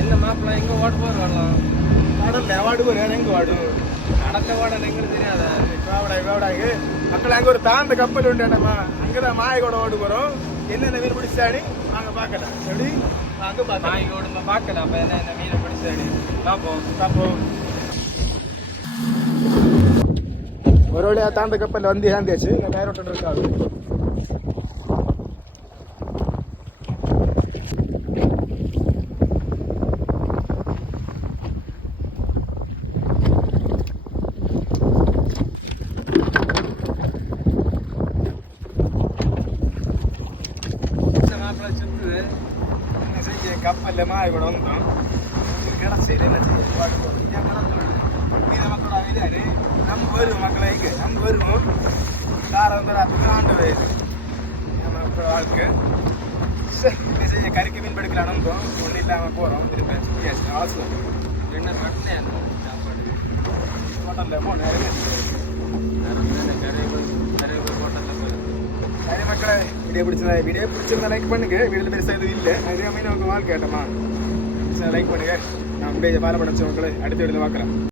என்ன மாப்பிள்ள எங்க ஓட்டு போர் வரலாம் வாடல வாடு போற எங்க வாடு நடக்க ஓட எங்களுக்கு தெரியாத வாடாங்க மக்கள் அங்க ஒரு தாந்த கப்பல் உண்டாடமா அங்கதான் மாயகோட ஓடு போறோம் என்னென்ன மீன் பிடிச்சாடி நாங்க பாக்கலாம் எப்படி அங்க பார்த்தா நாய்க்கோடு பார்க்கலாம் அப்ப என்ன மீனை பிடிச்சாடி பார்ப்போம் பார்ப்போம் ஒரு வழியா தாந்த கப்பல் வந்து ஏந்தாச்சு இந்த டயர் ஓட்டு இருக்காது சுத்துது என்ன செய்ய கப்பல்ல மாய கூட வந்தோம் கிடச்சி என்ன செய்ய மீன மக்களோட விளையாடு நம்ம வருவோம் மக்களை நம்ம வருவோம் தாரம் வந்து ஆண்டு வயது நம்ம மக்களோட வாழ்க்கை என்ன செய்ய கறிக்கு மீன் படுக்கலாம் வந்தோம் ஒன்றும் இல்லாமல் போகிறோம் திருப்பி அவசரம் என்ன மட்டும் சாப்பாடு ஹோட்டலில் போ நிறைய நிறைய மக்களை வீடியோ பிடிச்சிருந்தா லைக் பண்ணுங்க வீடியோ பெருசாக எதுவும் இல்லை நிறைய மீன் உங்கள் வாழ்க்கை கேட்டோமா லைக் பண்ணுங்க நான் பேஜை பாலப்படைச்ச மக்களை அடுத்த வீடியோ பார்க்குறேன்